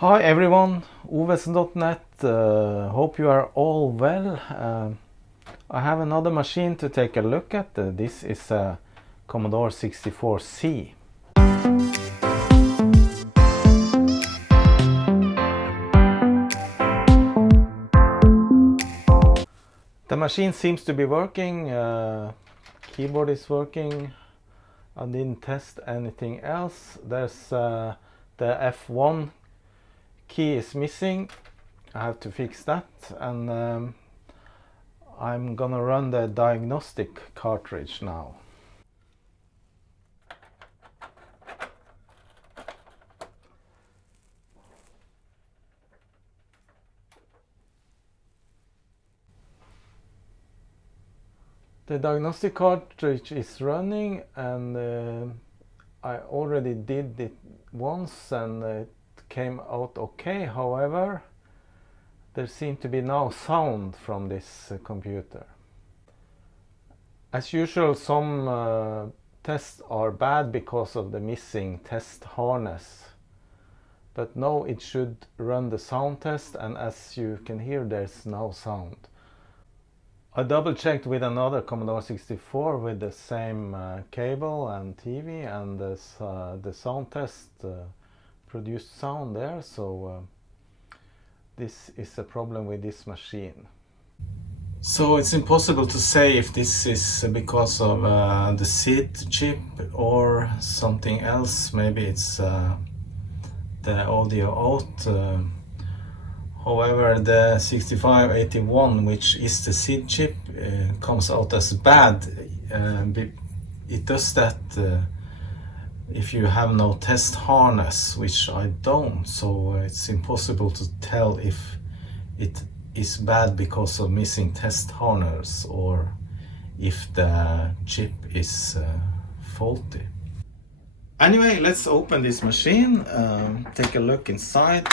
Hi everyone, ovesen.net. Hope you are all well. I have another machine to take a look at. This is a Commodore 64C. The machine seems to be working. Keyboard is working. I didn't test anything else. There's the F1 key is missing. I have to fix that, and I'm gonna run the diagnostic cartridge now. The diagnostic cartridge is running, and I already did it once and it came out okay. However, there seemed to be no sound from this computer. As usual, some tests are bad because of the missing test harness. But now it should run the sound test, and as you can hear, there's no sound. I double checked with another Commodore 64 with the same cable and TV, and the sound test produced sound there, so this is a problem with this machine. So it's impossible to say if this is because of the SID chip or something else. Maybe it's the audio out. However, the 6581, which is the SID chip, comes out as bad. It does that if you have no test harness, which I don't, so it's impossible to tell if it is bad because of missing test harness or if the chip is faulty. Anyway, let's open this machine, take a look inside.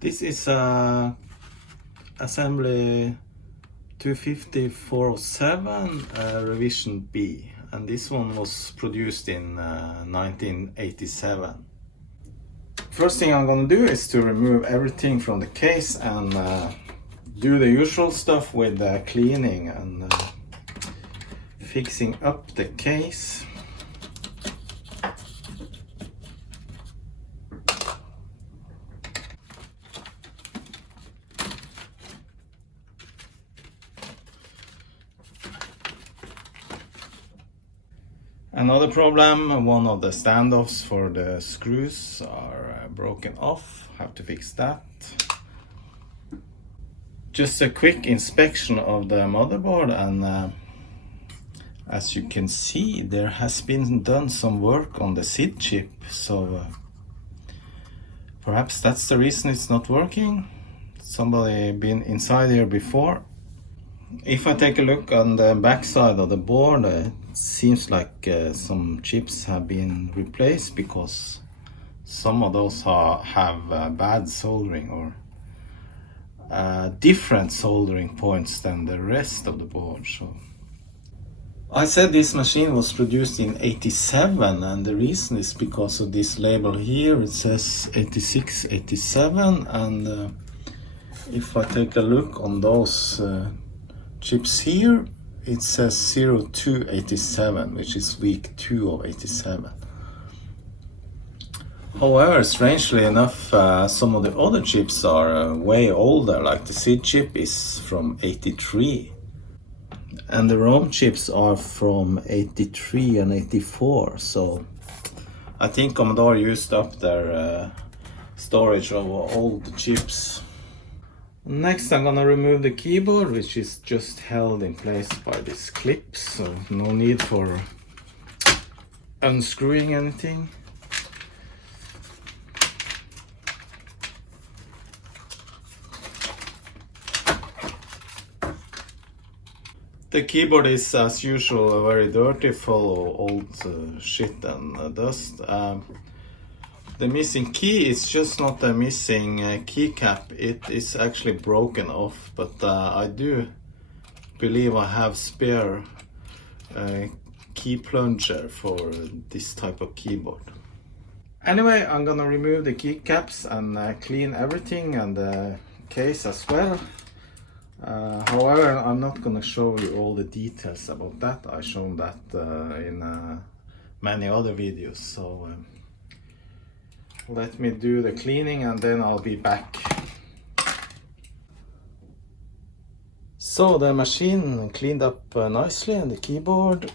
This is assembly 250-407 revision B, and this one was produced in 1987. First thing I'm gonna do is to remove everything from the case and do the usual stuff with cleaning and fixing up the case. Another problem, one of the standoffs for the screws are broken off. Have to fix that. Just a quick inspection of the motherboard, and as you can see, there has been done some work on the SID chip, so perhaps that's the reason it's not working. Somebody been inside here before. If I take a look on the back side of the board, it seems like some chips have been replaced because some of those have bad soldering or different soldering points than the rest of the board. So I said this machine was produced in 87, and the reason is because of this label here. It says 86, 87, and if I take a look on those chips here, it says 0287, which is week 2 of 87. However, strangely enough, some of the other chips are way older, like the SID chip is from 83. And the ROM chips are from 83 and 84, so I think Commodore used up their storage of old chips. Next, I'm gonna remove the keyboard, which is just held in place by this clip, so no need for unscrewing anything. The keyboard is, as usual, very dirty, full of old shit and dust. The missing key is just not a missing keycap, it is actually broken off, but I do believe I have spare key plunger for this type of keyboard. Anyway, I'm gonna remove the keycaps and clean everything and the case as well. However, I'm not gonna show you all the details about that. I've shown that in many other videos. So let me do the cleaning and then I'll be back. So the machine cleaned up nicely and the keyboard.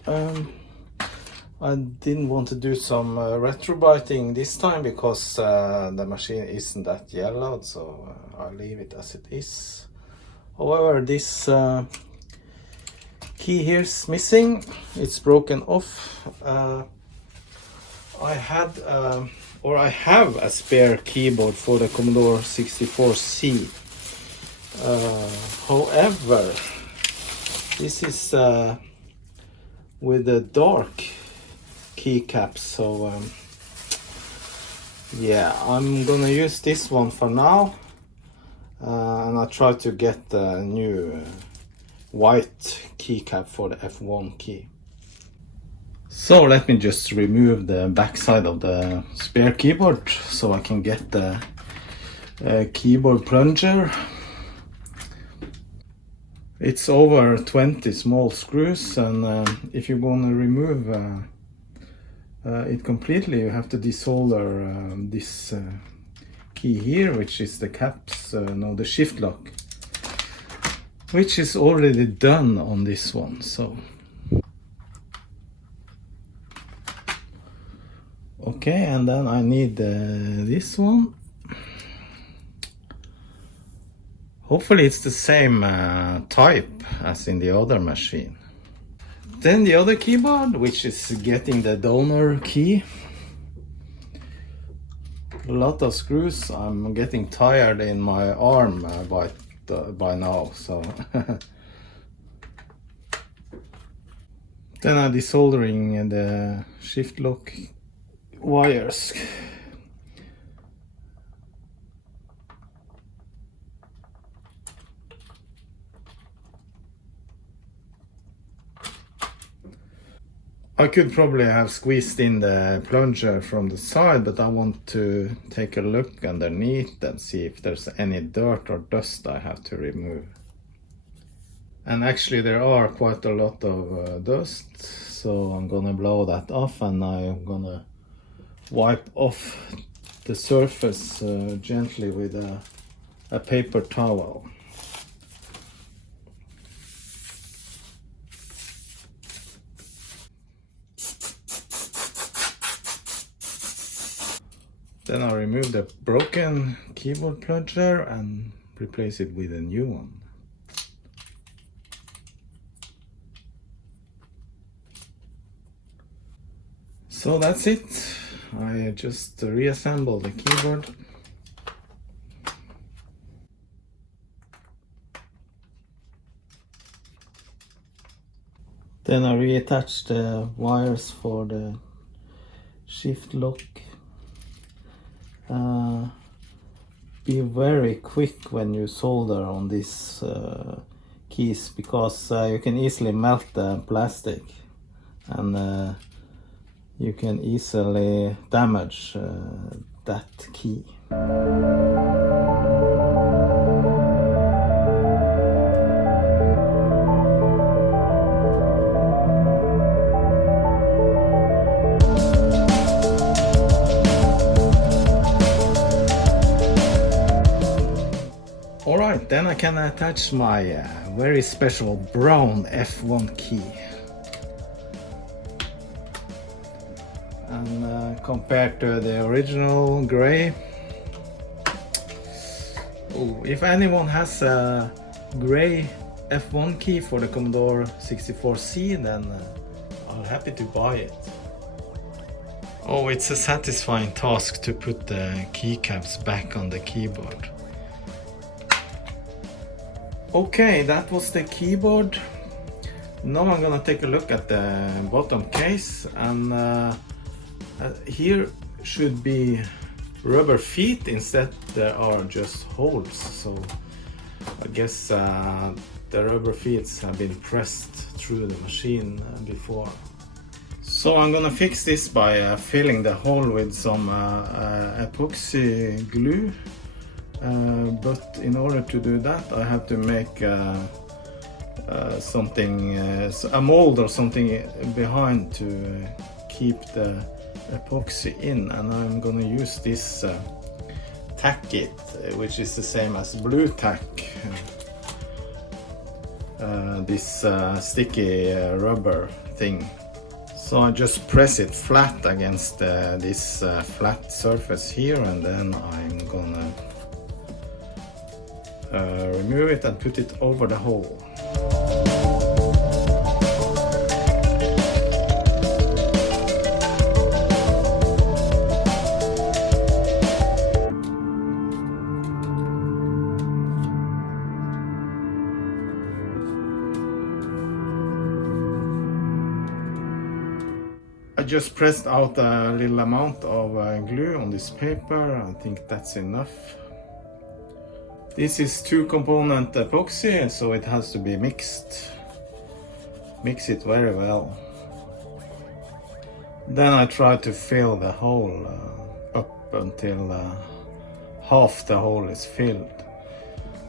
I didn't want to do some retrobiting this time because the machine isn't that yellowed, so I'll leave it as it is. However, this key here is missing. It's broken off. I have a spare keyboard for the Commodore 64C. However, this is with the dark keycaps, so yeah, I'm gonna use this one for now, and I'll try to get a new white keycap for the F1 key. So let me just remove the backside of the spare keyboard so I can get the keyboard plunger. It's over 20 small screws, and if you want to remove it completely, you have to desolder this key here, which is the caps, no, the shift lock, which is already done on this one. So okay, and then I need this one. Hopefully it's the same type as in the other machine. Then the other keyboard, which is getting the donor key. A lot of screws. I'm getting tired in my arm by now, so then I'm desoldering the shift lock wires. I could probably have squeezed in the plunger from the side, but I want to take a look underneath and see if there's any dirt or dust I have to remove. And actually there are quite a lot of dust, so I'm gonna blow that off and I'm gonna wipe off the surface gently with a paper towel. Then I'll remove the broken keyboard plunger and replace it with a new one. So that's it. I just reassembled the keyboard. Then I reattached the wires for the shift lock. Be very quick when you solder on these keys, because you can easily melt the plastic and you can easily damage that key. Alright, then I can attach my very special brown F1 key. And compared to the original gray, if anyone has a gray F1 key for the Commodore 64C, then I'm happy to buy it. Oh, it's a satisfying task to put the keycaps back on the keyboard. Okay, that was the keyboard. Now I'm gonna take a look at the bottom case, and here should be rubber feet. Instead there are just holes, so I guess the rubber feet have been pressed through the machine before. So I'm gonna fix this by filling the hole with some epoxy glue. But in order to do that, I have to make something, a mold or something behind to keep the epoxy in, and I'm gonna use this tack kit, which is the same as blue tack. This sticky rubber thing. So I just press it flat against this flat surface here, and then I'm gonna remove it and put it over the hole. I just pressed out a little amount of glue on this paper. I think that's enough. This is 2-component epoxy, so it has to be mixed. Mix it very well. Then I try to fill the hole up until half the hole is filled.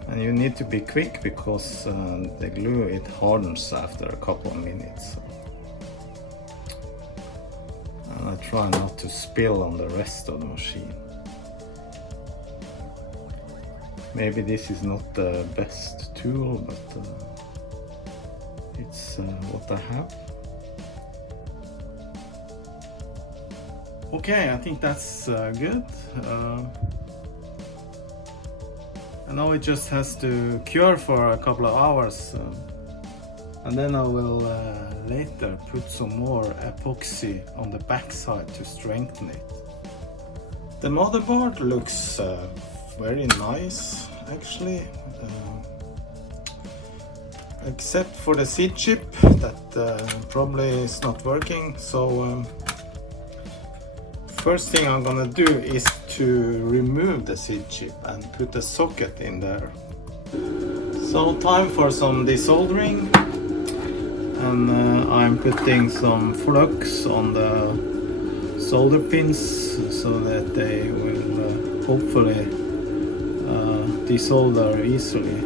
And you need to be quick because the glue, it hardens after a couple of minutes. And I try not to spill on the rest of the machine. Maybe this is not the best tool, but it's what I have. Okay, I think that's good. And now it just has to cure for a couple of hours. And then I will later put some more epoxy on the backside to strengthen it. The motherboard looks very nice, actually, except for the SID chip that probably is not working. So first thing I'm gonna do is to remove the SID chip and put a socket in there. So time for some desoldering, and I'm putting some flux on the solder pins so that they will hopefully desolder easily.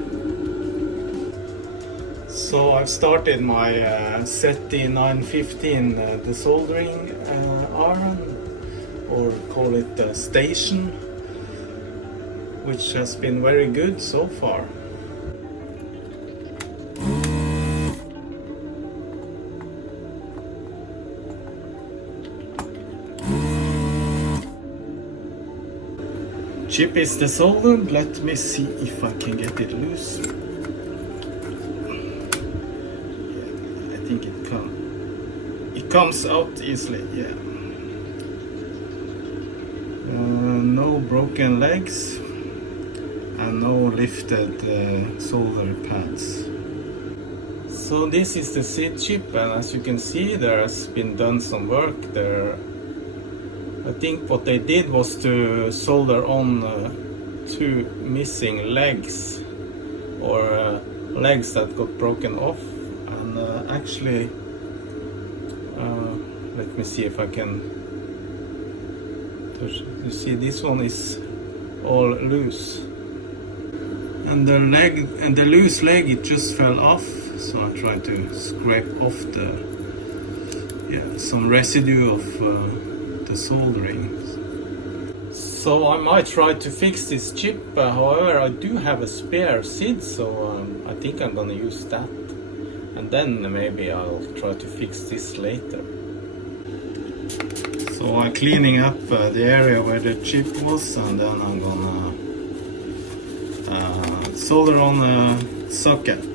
So I've started my SID 915 desoldering iron, or call it the station, which has been very good so far. Chip is desoldered. Let me see if I can get it loose. Yeah, I think it comes out easily. Yeah. No broken legs and no lifted solder pads. So this is the SID chip, and as you can see, there has been done some work there. I think what they did was to solder on 2 missing legs, or legs that got broken off, and actually let me see if I can touch. You see, this one is all loose, and the loose leg, it just fell off. So I tried to scrape off some residue of the soldering. So I might try to fix this chip. However, I do have a spare SID, so I think I'm gonna use that, and then maybe I'll try to fix this later. So I'm cleaning up the area where the chip was, and then I'm gonna solder on a socket.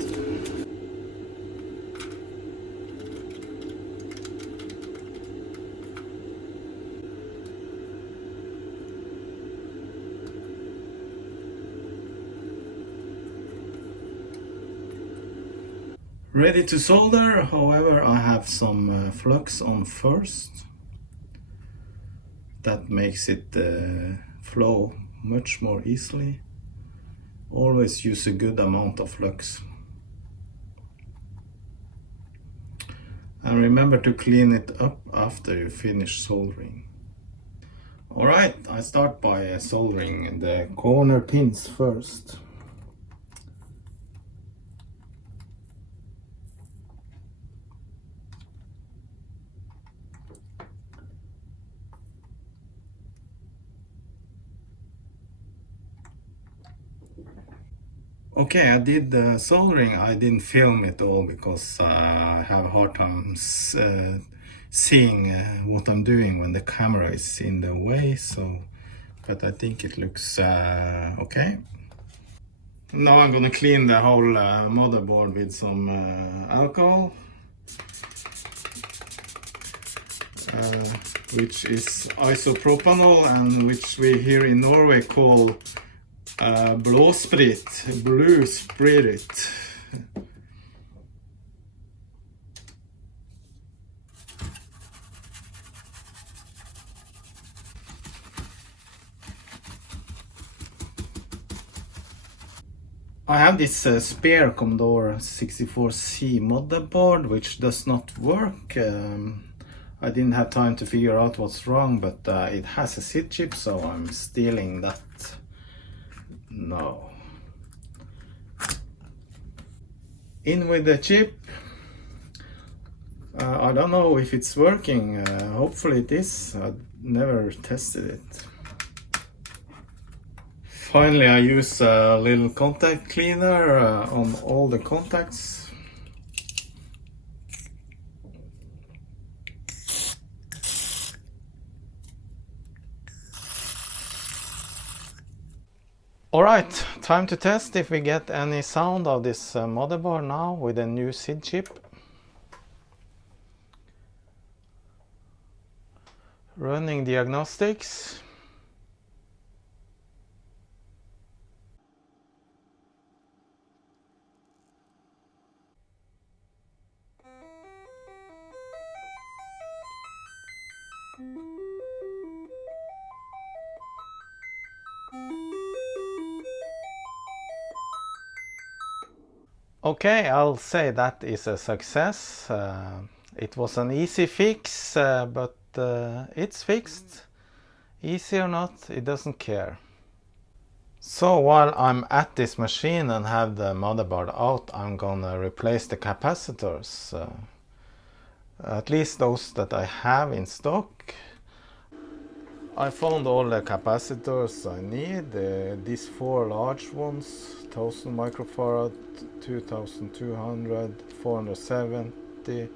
Ready to solder. However, I have some flux on first. That makes it flow much more easily. Always use a good amount of flux. And remember to clean it up after you finish soldering. Alright, I start by soldering the corner pins first. Okay, I did the soldering. I didn't film it all because I have a hard time seeing what I'm doing when the camera is in the way. So, but I think it looks okay. Now I'm gonna clean the whole motherboard with some alcohol, which is isopropanol, and which we here in Norway call blåsprit, blue spirit. I have this spare Commodore 64C motherboard which does not work. I didn't have time to figure out what's wrong, but it has a SID chip, so I'm stealing that. No. In with the chip. I don't know if it's working. Hopefully it is. I've never tested it. Finally, I use a little contact cleaner on all the contacts. Alright, time to test if we get any sound of this motherboard now with a new SID chip. Running diagnostics. Okay, I'll say that is a success. It was an easy fix, but it's fixed. Easy or not, it doesn't care. So while I'm at this machine and have the motherboard out, I'm gonna replace the capacitors. At least those that I have in stock. I found all the capacitors I need. These four large ones, 1000 microfarad, 2200, 470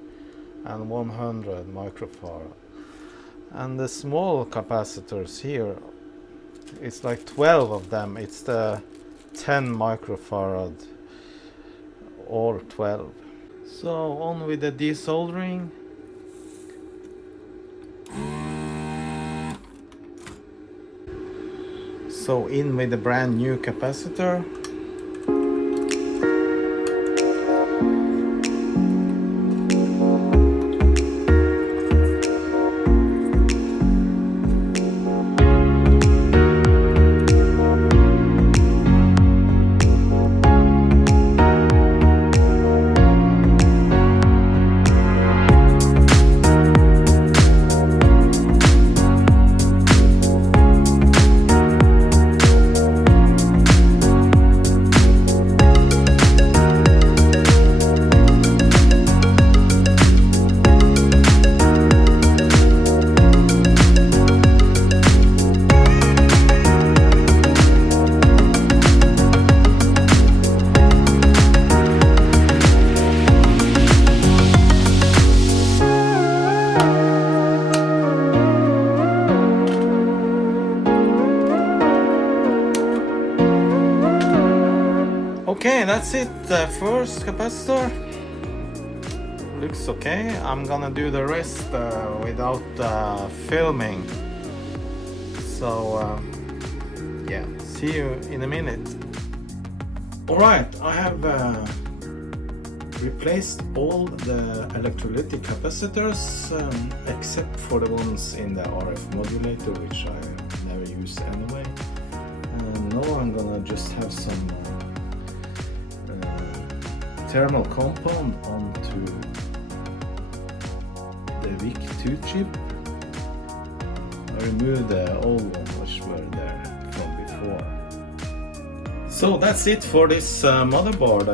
and 100 microfarad. And the small capacitors here, it's like 12 of them. It's the 10 microfarad, all 12. So on with the desoldering. So in with the brand new capacitor. Okay, that's it. The first capacitor looks okay. I'm gonna do the rest without filming. So yeah, see you in a minute. Alright, I have replaced all the electrolytic capacitors except for the ones in the RF modulator, which I never use anyway. Now I'm gonna just have some thermal compound onto the VIC-2 chip. I removed the old one which were there from before. So that's it for this motherboard.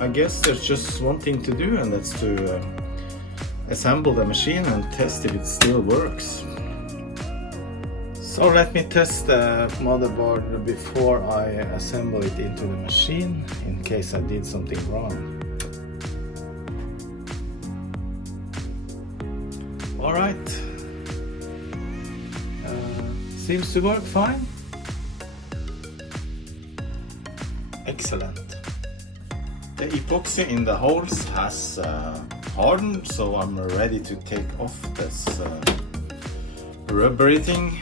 I guess there's just one thing to do, and that's to assemble the machine and test if it still works. So let me test the motherboard before I assemble it into the machine, in case I did something wrong. Alright, seems to work fine. Excellent. The epoxy in the holes has hardened, so I'm ready to take off this rubbery thing.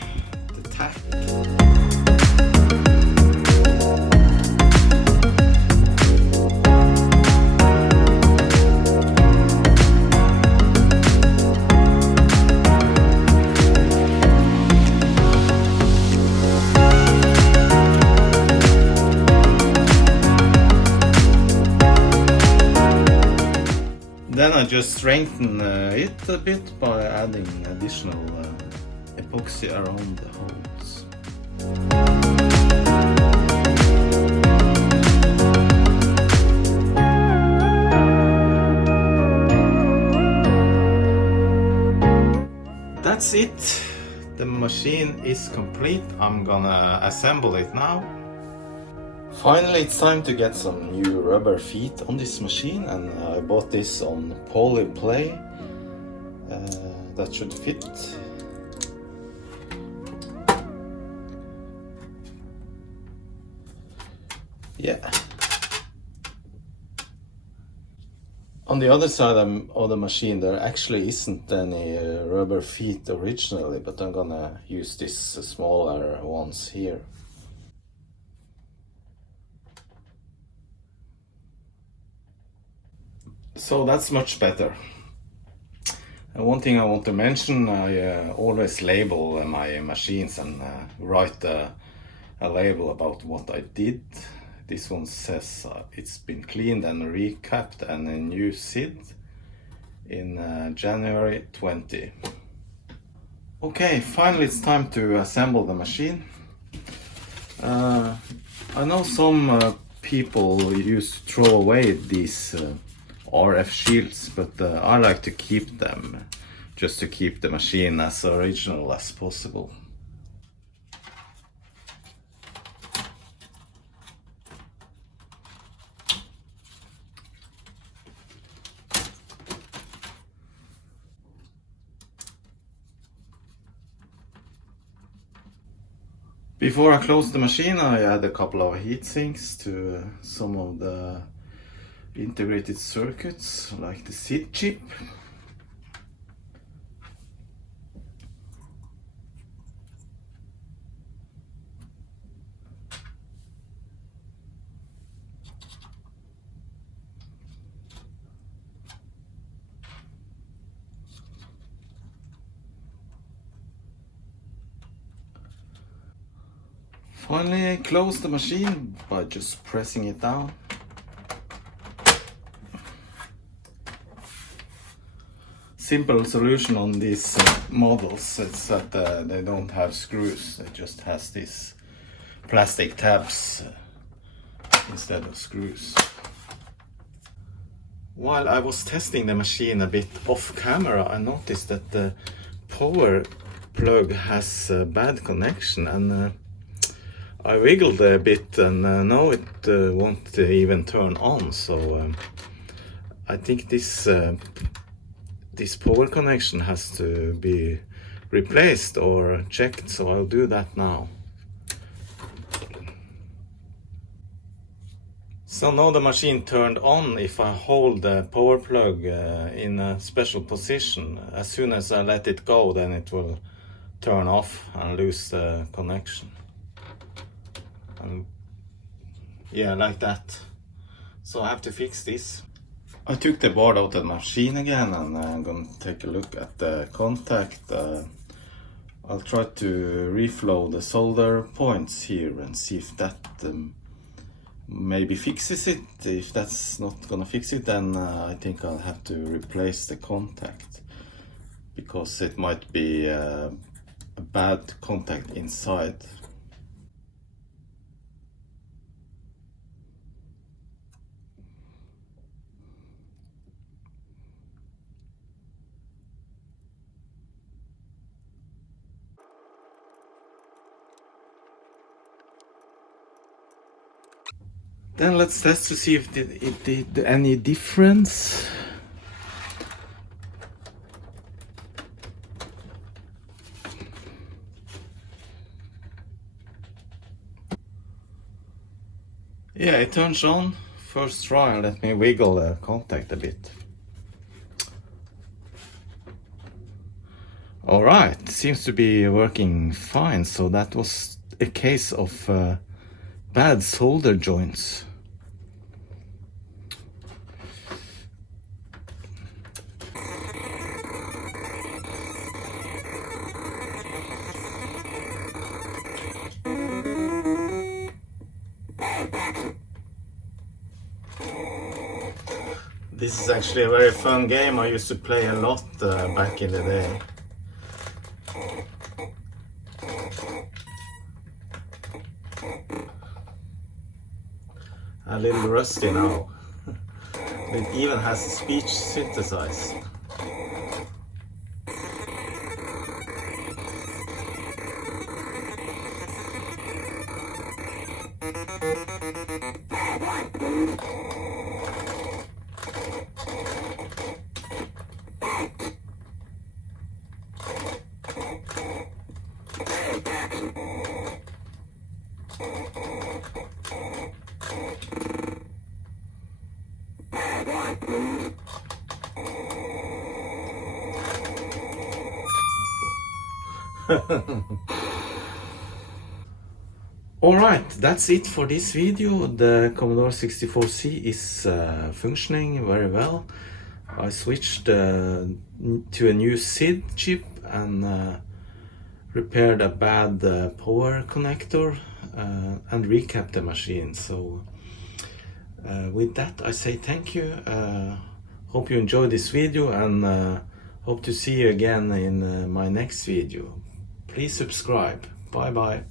Then I just strengthen it a bit by adding additional epoxy around the holes. That's it. The machine is complete. I'm gonna assemble it now. Finally, it's time to get some new rubber feet on this machine, and I bought this on Polyplay. That should fit. Yeah. On the other side of the machine there actually isn't any rubber feet originally, but I'm gonna use these smaller ones here. So that's much better. And one thing I want to mention, I always label my machines and write a label about what I did. This one says it's been cleaned and recapped and a new SID in January 20. Okay, finally it's time to assemble the machine. I know some people used to throw away these RF shields, but I like to keep them, just to keep the machine as original as possible. Before I close the machine, I add a couple of heat sinks to some of the integrated circuits, like the SID chip. Finally, I close the machine by just pressing it down. Simple solution on these models is that they don't have screws, they just has these plastic tabs instead of screws. While I was testing the machine a bit off camera, I noticed that the power plug has a bad connection, and I wiggled a bit and now it won't even turn on, so I think this power connection has to be replaced or checked, so I'll do that now. So now the machine turned on if I hold the power plug in a special position. As soon as I let it go, then it will turn off and lose the connection. And yeah, like that. So I have to fix this. I took the board out of the machine again, and I'm going to take a look at the contact. I'll try to reflow the solder points here and see if that maybe fixes it. If that's not gonna fix it, then I think I'll have to replace the contact. because it might be a bad contact inside. Then let's test to see if it did any difference. Yeah, it turns on. First try, and let me wiggle the contact a bit. Alright, seems to be working fine, so that was a case of bad solder joints. This is actually a very fun game. I used to play a lot back in the day. A little rusty now. It even has speech synthesized. Alright, that's it for this video. The Commodore 64C is functioning very well. I switched to a new SID chip and repaired a bad power connector and recapped the machine. So with that I say thank you. Hope you enjoyed this video, and hope to see you again in my next video. Please subscribe. Bye bye.